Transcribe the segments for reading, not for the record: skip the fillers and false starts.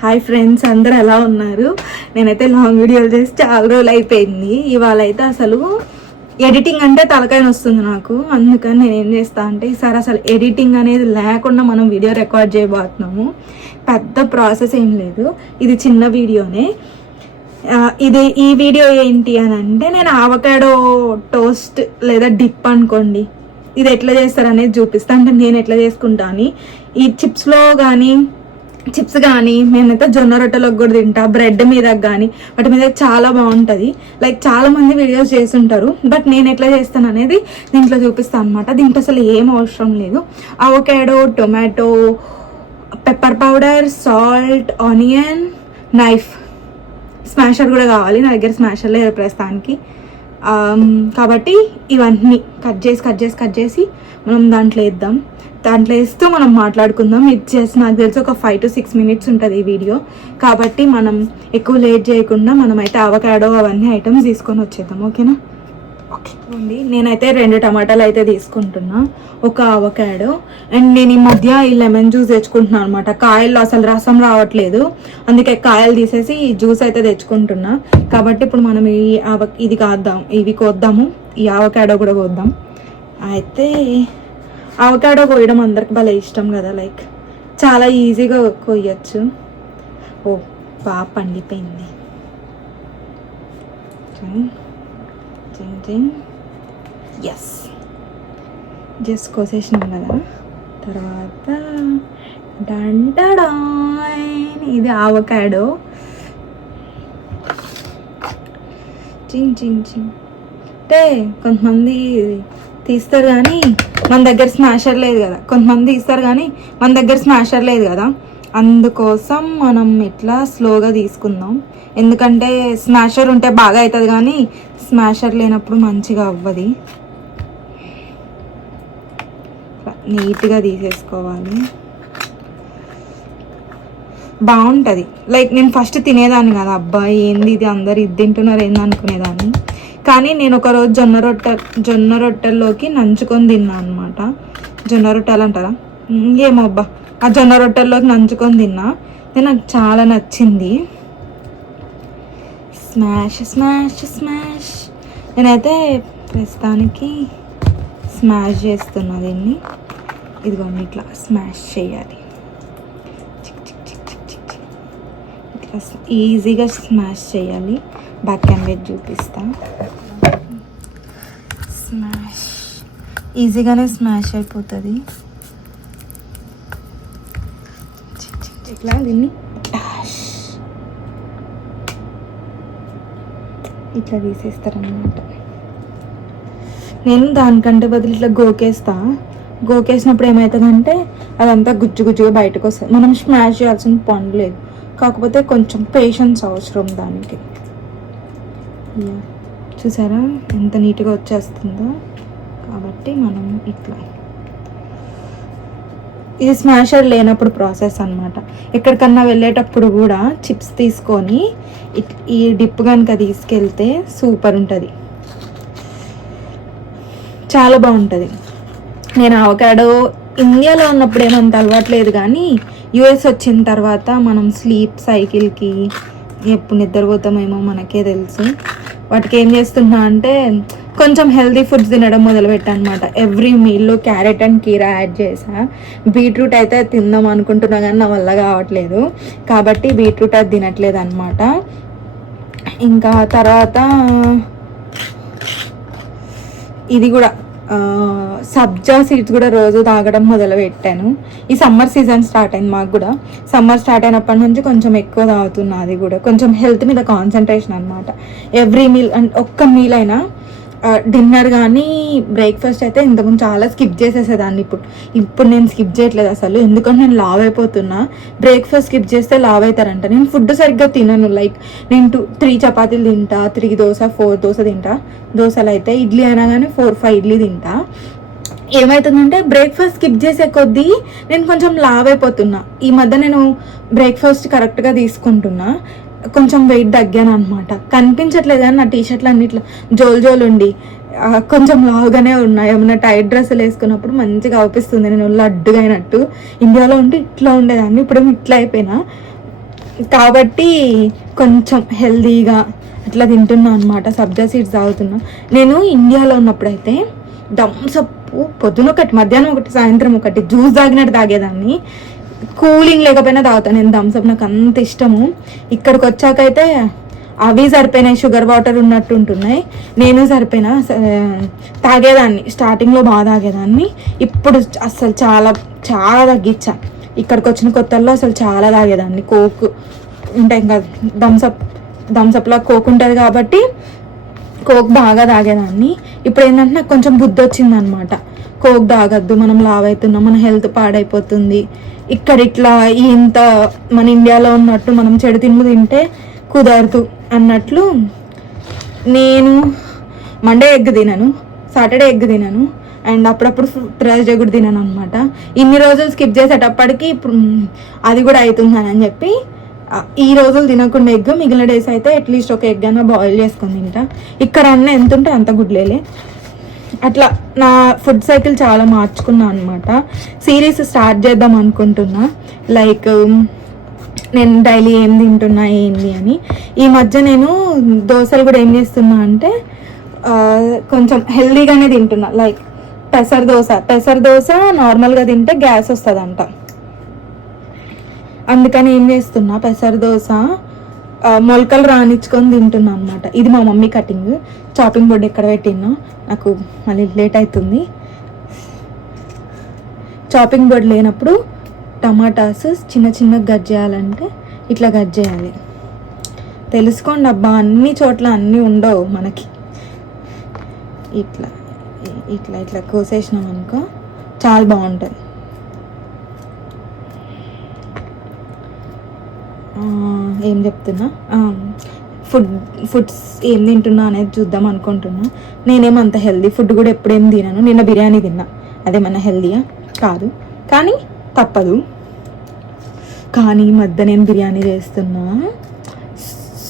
Hi friends, అందరూ ఎలా ఉన్నారు? నేనైతే లాంగ్ వీడియోలు చేసి చాలా రోజులు అయిపోయింది. ఇవాళ అయితే అసలు ఎడిటింగ్ అంటే తలకాయ వస్తుంది నాకు. అందుకని నేను ఏం చేస్తా అంటే ఈసారి అసలు ఎడిటింగ్ అనేది లేకుండా మనం వీడియో రికార్డ్ చేయబోతున్నాము. పెద్ద ప్రాసెస్ ఏం లేదు, ఇది చిన్న వీడియోనే. ఈ వీడియో ఏంటి అని అంటే, నేను ఆవకాడో టోస్ట్ లేదా డిప్ అనుకోండి, ఇది ఎట్లా చేస్తారనేది చూపిస్తా. అంటే నేను ఎట్లా చేసుకుంటా అని. ఈ చిప్స్ కానీ నేనైతే జొన్న రొట్టెలకు కూడా తింటా, బ్రెడ్ మీద కానీ వాటి మీద చాలా బాగుంటుంది. లైక్ చాలా మంది వీడియోస్ చేస్తుంటారు, బట్ నేను ఎట్లా చేస్తాను అనేది దీంట్లో చూపిస్తాను అనమాట. దీంట్లో అసలు ఏం అవసరం లేదు. Avocado, tomato, pepper powder, salt, onion, knife, smasher కూడా కావాలి. నా దగ్గర స్మాషర్ లేదు ప్రస్తుతానికి. కాబట్టి ఇవన్నీ కట్ చేసి మనం దాంట్లో వేద్దాం. దాంట్లో వేస్తూ మనం మాట్లాడుకుందాం. ఇది చేసి నాకు తెలిసి ఒక 5 to 6 minutes ఉంటుంది ఈ వీడియో. కాబట్టి మనం ఎక్కువ లేట్ చేయకుండా మనమైతే అవకాడో అవన్నీ ఐటమ్స్ తీసుకొని వచ్చేద్దాం. ఓకేనా? ఓకే అండి. నేనైతే 2 టమాటాలు అయితే తీసుకుంటున్నా, ఒక అవకాడో. అండ్ నేను ఈ మధ్య ఈ లెమన్ జ్యూస్ తెచ్చుకుంటున్నాను అనమాట. కాయల్లో అసలు రసం రావట్లేదు, అందుకే కాయలు తీసేసి ఈ జ్యూస్ అయితే తెచ్చుకుంటున్నా. కాబట్టి ఇప్పుడు మనం ఇవి కోద్దాము. ఈ అవకాడో కూడా కోద్దాం. అయితే అవకాడో కోయడం అందరికి భలే ఇష్టం కదా, లైక్ చాలా ఈజీగా కోయచ్చు. ఓ బాగా పండిపోయింది. ఎస్, జస్ట్ కోసేసినాం కదా. తర్వాత ఇది అవకాడో. అంటే కొంతమంది తీస్తారు కానీ మన దగ్గర స్మాషర్ లేదు కదా. కొంతమంది తీస్తారు కానీ మన దగ్గర స్మాషర్ లేదు కదా. అందుకోసం మనం ఇట్లా స్లోగా తీసుకుందాం. ఎందుకంటే స్మాషర్ ఉంటే బాగా అవుతుంది, కానీ స్మాషర్ లేనప్పుడు మంచిగా అవ్వదు. నీట్గా తీసేసుకోవాలి, బాగుంటుంది. లైక్ నేను ఫస్ట్ తినేదాన్ని కదా, అబ్బాయి ఏంది ఇది, అందరు ఇది తింటున్నారు ఏంది అనుకునేదాన్ని. కానీ నేను ఒకరోజు జొన్న రొట్టెల్లోకి నంచుకొని తిన్నా అనమాట. జొన్న రొట్టెలు అంటారా ఏమో అబ్బా, ఆ జొన్న రొట్టెల్లోకి నంచుకొని తిన్నా. నాకు చాలా నచ్చింది. స్మాష్. నేనైతే ప్రస్తుతానికి స్మాష్ చేస్తున్నా దీన్ని. ఇదిగోండి, ఇట్లా స్మాష్ చేయాలి. ఇట్లా ఈజీగా స్మాష్ చేయాలి. బ్యాక్ క్యామెరా చూపిస్తా. స్మాష్ ఈజీగానే స్మాష్ అయిపోతుంది. ఇట్లా దీన్ని ఇట్లా తీసేస్తారన్నమాట. నేను దానికంటే బదులు ఇట్లా గోకేసినప్పుడు ఏమవుతుందంటే అదంతా గుజ్జుగా బయటకు వస్తుంది. మనం స్మాష్ చేయాల్సిన పని లేదు, కాకపోతే కొంచెం పేషెన్స్ అవసరం దానికి. చూసారా ఎంత నీట్గా వచ్చేస్తుందో. కాబట్టి మనం ఇట్లా, ఇది స్మాషర్ లేనప్పుడు ప్రాసెస్ అనమాట. ఎక్కడికన్నా వెళ్ళేటప్పుడు కూడా చిప్స్ తీసుకొని ఈ డిప్ కనుక తీసుకెళ్తే సూపర్ ఉంటుంది, చాలా బాగుంటుంది. నేను అవకాడో ఇండియాలో ఉన్నప్పుడు ఏమంత అలవాట్లేదు, కానీ యుఎస్ వచ్చిన తర్వాత మనం స్లీప్ సైకిల్కి ఎప్పుడు నిద్రపోతామేమో మనకే తెలుసు. వాటికి ఏం చేస్తున్నా అంటే కొంచెం హెల్తీ ఫుడ్స్ తినడం మొదలుపెట్టా అనమాట. ఎవ్రీ మీల్లో క్యారెట్ అండ్ కీరా యాడ్ చేసా. బీట్రూట్ అయితే తిందాం అనుకుంటున్నా కానీ నా వల్ల కావట్లేదు, కాబట్టి బీట్రూట్ అది తినట్లేదు అనమాట. ఇంకా తర్వాత ఇది కూడా సబ్జా సీడ్స్ కూడా రోజు తాగడం మొదలు పెట్టాను. ఈ సమ్మర్ సీజన్ స్టార్ట్ అయింది మాకు కూడా. సమ్మర్ స్టార్ట్ అయినప్పటి నుంచి కొంచెం ఎక్కువ తాగుతున్నా. అది కూడా కొంచెం హెల్త్ మీద కాన్సన్ట్రేషన్ అనమాట. ఎవ్రీ మీల్ అంటే ఒక్క మీల్ అయినా, డిన్నర్ కానీ బ్రేక్ఫాస్ట్ అయితే ఇంతకుముందు చాలా స్కిప్ చేసేసేదాన్ని. ఇప్పుడు నేను స్కిప్ చేయట్లేదు అసలు, ఎందుకంటే నేను లావ్ అయిపోతున్నా. బ్రేక్ఫాస్ట్ స్కిప్ చేస్తే లావ్ అవుతారంట. నేను ఫుడ్ సరిగ్గా తినను. లైక్ నేను 3 చపాతీలు తింటా, 3 దోశ, 4 దోశ తింటా. దోశలు అయితే ఇడ్లీ అయినా కానీ 4-5 ఇడ్లీ తింటా. ఏమవుతుందంటే బ్రేక్ఫాస్ట్ స్కిప్ చేసే కొద్దీ నేను కొంచెం లావ్ అయిపోతున్నా. ఈ మధ్య నేను బ్రేక్ఫాస్ట్ కరెక్ట్గా తీసుకుంటున్నా, కొంచెం వెయిట్ తగ్గాను అనమాట. కనిపించట్లేదు కానీ నా టీషర్ట్లు అన్నిట్లో జోలు ఉండి కొంచెం లావుగానే ఉన్నాయి. ఏమైనా టైట్ డ్రెస్సులు వేసుకున్నప్పుడు మంచిగా అవుపిస్తుంది, నేను లడ్డుగా అయినట్టు. ఇండియాలో ఉంటే ఇట్లా ఉండేదాన్ని, ఇప్పుడేమో ఇట్లా అయిపోయినా. కాబట్టి కొంచెం హెల్దీగా అట్లా తింటున్నా అనమాట. సబ్జా సీడ్స్ తాగుతున్నా. నేను ఇండియాలో ఉన్నప్పుడైతే థమ్సప్ పొద్దున ఒకటి, మధ్యాహ్నం ఒకటి, సాయంత్రం ఒకటి జ్యూస్ తాగినట్టు తాగేదాన్ని. కూలింగ్ లేకపోయినా తాగుతాను నేను థమ్సప్, నాకు అంత ఇష్టము. ఇక్కడికి వచ్చాకైతే అవి సరిపోయినాయి, షుగర్ వాటర్ ఉన్నట్టు ఉంటున్నాయి. నేను సరిపోయినా తాగేదాన్ని, స్టార్టింగ్లో బాగా తాగేదాన్ని. ఇప్పుడు అసలు చాలా చాలా తగ్గించా. ఇక్కడికి వచ్చిన కొత్తల్లో అసలు చాలా తాగేదాన్ని. కోక్ ఉంటాయి ఇంకా, థమ్సప్లో కోక్ ఉంటుంది కాబట్టి కోక్ బాగా తాగేదాన్ని. ఇప్పుడు ఏంటంటే నాకు కొంచెం బుద్ధి వచ్చిందనమాట. కోక్ తాగద్దు, మనం లావ్ అవుతున్నాం, మన హెల్త్ పాడైపోతుంది. ఇక్కడ ఇట్లా ఇంత మన ఇండియాలో ఉన్నట్టు మనం చెడు తిండి తింటే కుదరదు అన్నట్లు నేను మండే ఎగ్ తినను, సాటర్డే ఎగ్ తినను, అండ్ అప్పుడప్పుడు థర్స్డే కూడా తినను అనమాట. ఇన్ని రోజులు స్కిప్ చేసేటప్పటికి ఇప్పుడు అది కూడా అవుతుందని అని చెప్పి ఈ రోజులు తినకుండా ఎగ్, మిగిలిన డేస్ అయితే అట్లీస్ట్ ఒక ఎగ్ అన్నా బాయిల్ చేసుకొని తింటా. ఇక్కడ అన్న ఎంత ఉంటే అంత గుడ్లేలే. అట్లా నా ఫుడ్ సైకిల్ చాలా మార్చుకున్నా అనమాట. సిరీస్ స్టార్ట్ చేద్దాం అనుకుంటున్నా, లైక్ నేను డైలీ ఏం తింటున్నా ఏంది అని. ఈ మధ్య నేను దోశలు కూడా ఏం చేస్తున్నా అంటే కొంచెం హెల్దీగానే తింటున్నా. లైక్ పెసర దోశ నార్మల్గా తింటే గ్యాస్ వస్తుందంట, అందుకని ఏం చేస్తున్నా పెసర దోశ మొలకలు రానిచ్చుకొని తింటున్నా అనమాట. ఇది మా మమ్మీ కటింగ్. చాపింగ్ బోర్డు ఎక్కడ పెట్టినా నాకు మళ్ళీ లేట్ అవుతుంది. చాపింగ్ బోర్డు లేనప్పుడు టమాటాస్ చిన్న చిన్నగా కట్ చేయాలంటే ఇట్లా కట్ చేయాలి. తెలుసుకోండి అబ్బా, అన్ని చోట్ల అన్నీ ఉండవు మనకి. ఇట్లా ఇట్లా ఇట్లా కోసేసినాం అనుకో చాలా బాగుంటుంది. ఏం చెప్తున్నా, ఫుడ్స్ ఏం తింటున్నా అనేది చూద్దాం అనుకుంటున్నా. నేనేమంత హెల్దీ ఫుడ్ కూడా ఎప్పుడేం తినను. నిన్న బిర్యానీ తిన్నా, అదేమన్నా హెల్దీయా? కాదు, కానీ తప్పదు. కానీ ఈ మధ్య నేను బిర్యానీ చేస్తున్నా,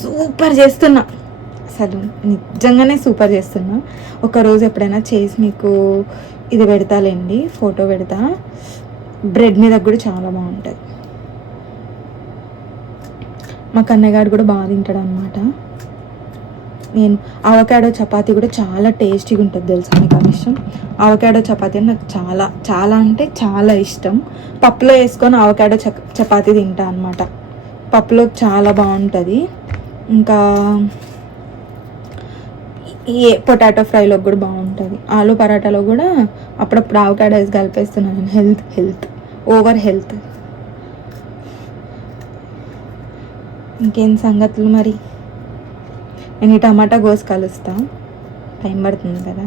సూపర్ చేస్తున్నా, అసలు నిజంగానే సూపర్ చేస్తున్నా. ఒకరోజు ఎప్పుడైనా చేసి మీకు ఇది పెడతాలేండి, ఫోటో పెడతా. బ్రెడ్ మీద కూడా చాలా బాగుంటుంది. మా కన్నయ్యగాడు కూడా బాగా తింటాడు అనమాట. నేను అవకాడో చపాతీ కూడా చాలా టేస్టీగా ఉంటుంది తెలుసా మీకు ఆ విషయం. అవకాడో చపాతీ నాకు చాలా చాలా అంటే చాలా ఇష్టం. పప్పులో వేసుకొని అవకాడో చపాతీ తింటా అనమాట. పప్పులో చాలా బాగుంటుంది. ఇంకా పొటాటో ఫ్రైలో కూడా బాగుంటుంది. ఆలు పరాటాలో కూడా అప్పుడప్పుడు అవకాడో వేసి కలిపేస్తున్నాను. Health over health. ఇంకేం సంగతులు మరి? నేను ఈ టమాటా కోసి కలుస్తా, టైం పడుతుంది కదా.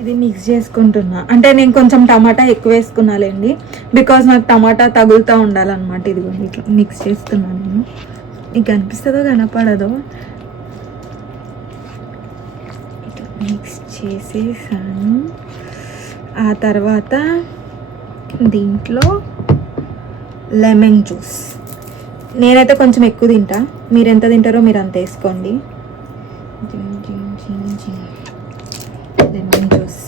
ఇది మిక్స్ చేసుకుంటున్నా, అంటే నేను కొంచెం టమాటా ఎక్కువ వేసుకున్నాలేండి, బికాజ్ నాకు టమాటా తగులుతూ ఉండాలన్నమాట. ఇది ఇట్లా మిక్స్ చేస్తున్నాను నేను. నీకు కనిపిస్తుందో కనపడదో, ఇట్లా మిక్స్ చేసేసాను. ఆ తర్వాత దీంట్లో లెమన్ జ్యూస్, నేనైతే కొంచెం ఎక్కువ తింటా, మీరు ఎంత తింటారో మీరు అంత వేసుకోండి. లెమన్ జ్యూస్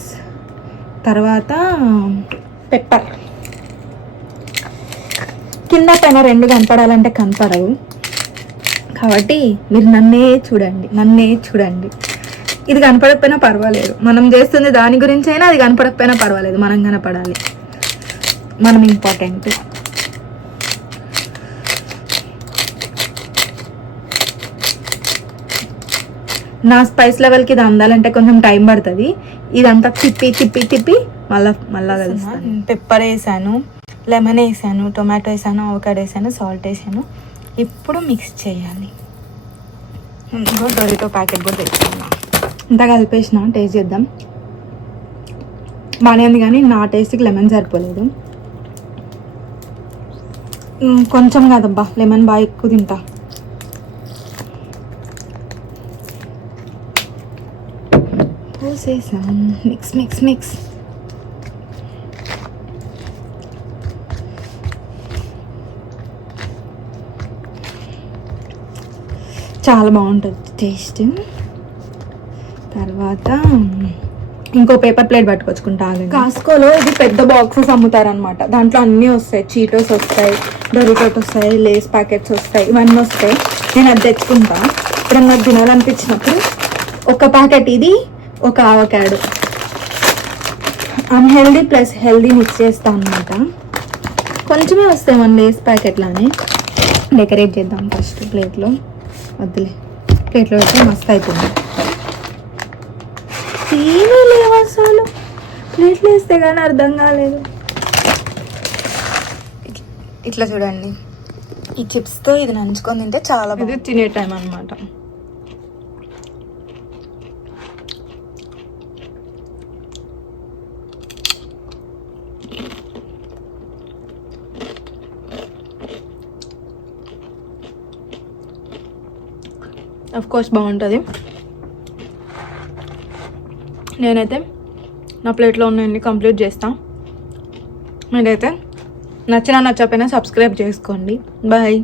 తర్వాత పెప్పర్. కింద పైన రెండు కనపడాలంటే కనపడవు, కాబట్టి మీరు నన్నే చూడండి. ఇది కనపడకపోయినా పర్వాలేదు, మనం చేస్తుంది దాని గురించి అయినా, అది కనపడకపోయినా పర్వాలేదు, మనం కనపడాలి, మనం ఇంపార్టెంట్. నా స్పైస్ లెవెల్కి ఇది అందాలంటే కొంచెం టైం పడుతుంది. ఇదంతా తిప్పి మళ్ళా కలుస్తాను. పెప్పర్ వేసాను, లెమన్ వేసాను, టొమాటో వేసాను, అవకాడో వేసాను, సాల్ట్ వేసాను. ఇప్పుడు మిక్స్ చేయాలి. డొరిటో ప్యాకెట్ కూడా తెచ్చుకున్నా. ఇంత కలిపేసిన, టేస్ట్ చేద్దాం. బాగానే ఉంది, కానీ నా టేస్ట్కి లెమన్ సరిపోలేదు. కొంచెం కాదబ్బా, లెమన్ బాగా ఎక్కువ తింటా. పోసేసాం, మిక్స్. చాలా బాగుంటుంది టేస్ట్. తర్వాత ఇంకో పేపర్ ప్లేట్ పట్టుకొచ్చుకుంటా. కాస్కోలో ఇది పెద్ద బాక్సెస్ అమ్ముతారనమాట. దాంట్లో అన్నీ వస్తాయి, చీటోస్ వస్తాయి, డొరిటోస్ వస్తాయి, లేస్ ప్యాకెట్స్ వస్తాయి, ఇవన్నీ వస్తాయి. నేను అది తెచ్చుకుంటా ఇప్పుడు నాకు తినాలనిపించినప్పుడు. ఒక ప్యాకెట్ ఇది, ఒక avocado. Unhealthy plus healthy mix చేస్తా అనమాట. కొంచెమే వస్తాయి మన లేస్ ప్యాకెట్లానే. డెకరేట్ చేద్దాం ఫస్ట్ ప్లేట్లో. వద్దులే, ప్లేట్లో అయితే మస్తు అవుతుంది. ఏమీ లేవు అసలు, ప్లేట్లు వేస్తే కానీ అర్థం కాలేదు. ఇట్లా చూడండి, ఈ చిప్స్తో ఇది నంచుకొని తింటే చాలా బాగా తినే టైం అనమాట. అఫ్ కోర్స్ బాగుంటుంది. నేనైతే నా ప్లేట్లో ఉన్నవన్నీ కంప్లీట్ చేస్తాను. మీరైతే నచ్చినా నచ్చకపోయినా సబ్స్క్రైబ్ చేసుకోండి. బాయ్.